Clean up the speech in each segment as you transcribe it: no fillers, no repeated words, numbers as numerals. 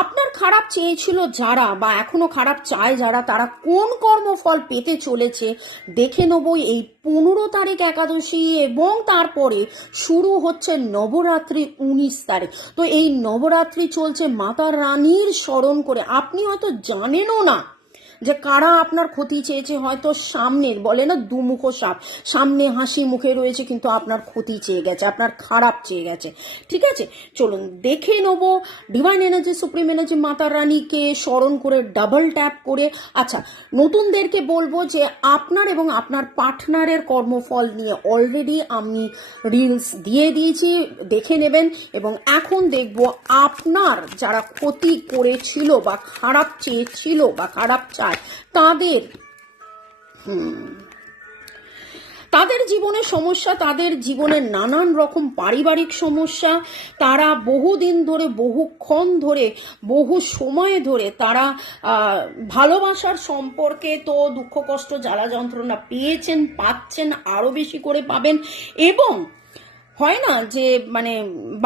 আপনার খারাপ চেয়েছিল যারা বা এখনো খারাপ চায় যারা, তারা কোন কর্মফল পেতে চলেছে দেখে নেব এই 15 তারিখ একাদশী, এবং তারপরে শুরু হচ্ছে নবরাত্রি 19 তারিখ। তো এই নবরাত্রি চলছে মাতা রানীর স্মরণ করে। আপনি হয়তো জানেনও না যে কারা আপনার ক্ষতি চেয়েছে। হয়তো সামনের বলে না দুমুখ সাপ, সামনে হাসি মুখে রয়েছে কিন্তু আপনার ক্ষতি চেয়ে গেছে, আপনার খারাপ চেয়ে গেছে। ঠিক আছে, চলুন দেখে নেব ডিভাইন এনার্জি, সুপ্রিম এনার্জি, মাতা রানীকে স্মরণ করে ডাবল ট্যাপ করে। আচ্ছা, নতুনদেরকে বলবো যে আপনার এবং আপনার পার্টনারের কর্মফল নিয়ে অলরেডি আমি রিলস দিয়ে দিয়েছি, দেখে নেবেন। এবং এখন দেখব আপনার যারা ক্ষতি করেছিল বা খারাপ চেয়েছিল বা খারাপ চায় তাদের জীবনের সমস্যা, তাদের জীবনের নানান রকম পারিবারিক সমস্যা। তারা বহুদিন ধরে, বহুক্ষণ ধরে, বহু সময় ধরে তারা ভালোবাসার সম্পর্কে তো দুঃখ কষ্ট জ্বালা যন্ত্রণা পেয়েছেন, পাচ্ছেন, আরো বেশি করে পাবেন। এবং হয় না যে মানে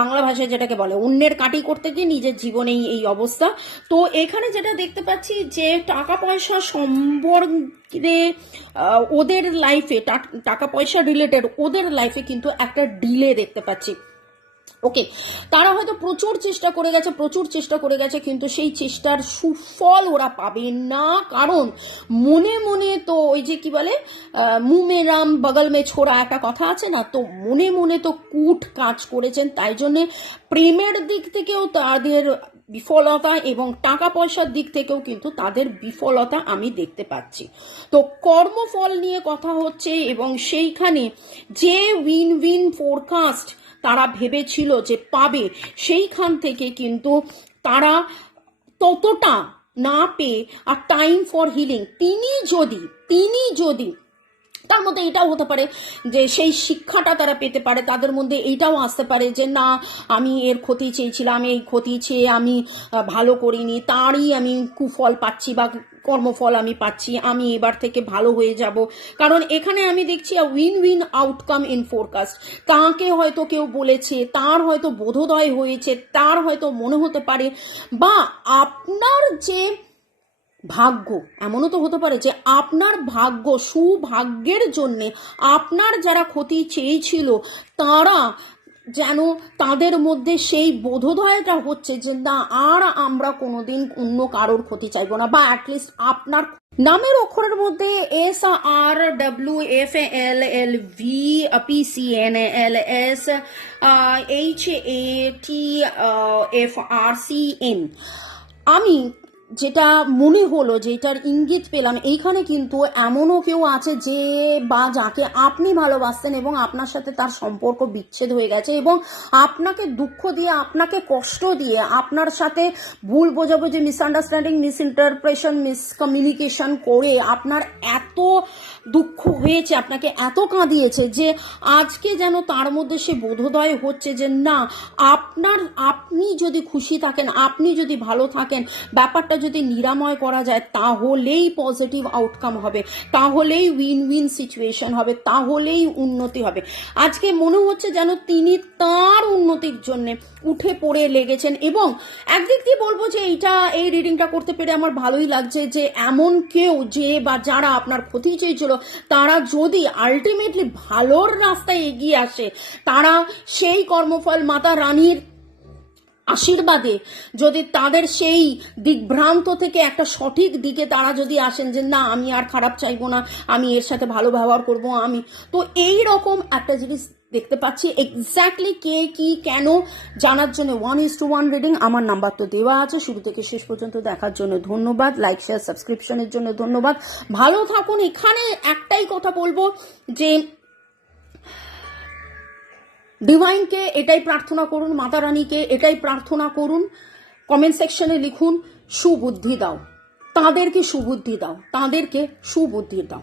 বাংলা ভাষায় যেটাকে বলে অন্যের কাটি করতে গিয়ে নিজের জীবনেই এই অবস্থা। তো এখানে যেটা দেখতে পাচ্ছি যে টাকা পয়সা সম্পর্কে ওদের লাইফে, টাকা পয়সা রিলেটেড ওদের লাইফে কিন্তু একটা ডিলে দেখতে পাচ্ছি। ওকে, তারা হয়তো প্রচুর চেষ্টা করে গেছে কিন্তু সেই চেষ্টার সুফল ওরা পাবে না। কারণ মনে মনে তো ওই যে কি বলে মুঁহ মে রাম বগল মে ছোড়া একটা কথা আছে না, তো মনে মনে তো কূট কাজ করেছেন। তাই জন্যে প্রেমের দিক থেকেও তাদের বিফলতা এবং টাকা পয়সার দিক থেকেও কিন্তু তাদের বিফলতা আমি দেখতে পাচ্ছি। তো কর্মফল নিয়ে কথা হচ্ছে এবং সেইখানে যে উইন উইন ফোরকাস্ট তারা ভেবেছিল যে পাবে, সেইখান থেকে কিন্তু তারা ততটা না পেয়ে, আর টাইম ফর হিলিং তিনি যদি তার মধ্যে এটাও হতে পারে যে সেই শিক্ষাটা তারা পেতে পারে, তাদের মধ্যে এইটাও আসতে পারে যে না, আমি এর ক্ষতি চেয়েছিলাম, এই ক্ষতি চেয়ে আমি ভালো করিনি, তারই আমি কুফল পাচ্ছি বা কর্মফল আমি পাচ্ছি, আমি এবার থেকে ভালো হয়ে যাব। কারণ এখানে আমি দেখছি win win outcome in forecast. তাকে হয়তো কেউ বলেছে, তার হয়তো বোধোদয় হয়েছে, তার হয়তো মনে হতে পারে, বা আপনার যে ভাগ্য, এমনও তো হতে পারে যে আপনার ভাগ্য, সুভাগ্যের জন্যে আপনার যারা ক্ষতি চেয়েছিল তারা যেন তাদের মধ্যে সেই বোধোদয়টা হচ্ছে যে না, আর আমরা কোনোদিন অন্য কারোর ক্ষতি চাইবো না, বা অ্যাটলিস্ট আপনার নামের অক্ষরের মধ্যে SRWFLLVPCNLS আমি যেটা মনে হলো, যেটার ইঙ্গিত পেলাম, এইখানে কিন্তু এমনও কেউ আছে যে বা যাকে আপনি ভালোবাসতেন এবং আপনার সাথে তার সম্পর্ক বিচ্ছেদ হয়ে গেছে এবং আপনাকে দুঃখ দিয়ে, আপনাকে কষ্ট দিয়ে, আপনার সাথে ভুল বোঝাবুঝি, মিসআন্ডারস্ট্যান্ডিং, মিসইন্টারপ্রেশন, মিসকমিউনিকেশন করে আপনার এত দুঃখ হয়েছে, আপনাকে এত কাঁদিয়েছে যে আজকে যেন তার মধ্যে সে বোধোদয় হচ্ছে যে না, আপনি যদি খুশি থাকেন, আপনি যদি ভালো থাকেন, ব্যাপারটা যদি নিরাময় করা যায় তাহলেই পজিটিভ আউটকাম হবে, তাহলেই উইন উইন সিচুয়েশন হবে, তাহলেই উন্নতি হবে। আজকে মনে হচ্ছে যেন তিনি তার উন্নতির জন্য উঠে পড়ে লেগেছেন। এবং একদিক দিয়ে বলবো যে এই রিডিংটা করতে পেরে আমার ভালোই লাগছে যে এমন কেউ যে বা যারা আপনার ক্ষতি চেয়েছিল তারা যদি আলটিমেটলি ভালোর রাস্তায় এগিয়ে আসে, তারা সেই কর্মফল মাতা রানীর আশীর্বাদে যদি তাদের সেই দিগ্ভ্রান্ত থেকে একটা সঠিক দিকে তারা যদি আসেন যে না, আমি আর খারাপ চাইবো না, আমি এর সাথে ভালো ব্যবহার করবো, আমি তো এই রকম একটা জিনিস দেখতে পাচ্ছি। এক্স্যাক্টলি কে কি কেন জানার জন্য 1:1 রিডিং, আমার নাম্বার তো দেওয়া আছে। শুরু থেকে শেষ পর্যন্ত দেখার জন্য ধন্যবাদ, লাইক শেয়ার সাবস্ক্রিপশনের জন্য ধন্যবাদ, ভালো থাকুন। এখানে একটাই কথা বলবো যে ডিভাইনকে এটাই প্রার্থনা করুন, মাতা রানীকে এটাই প্রার্থনা করুন, কমেন্ট সেকশনে লিখুন সুবুদ্ধি দাও, তাদেরকে সুবুদ্ধি দাও, তাদেরকে সুবুদ্ধি দাও।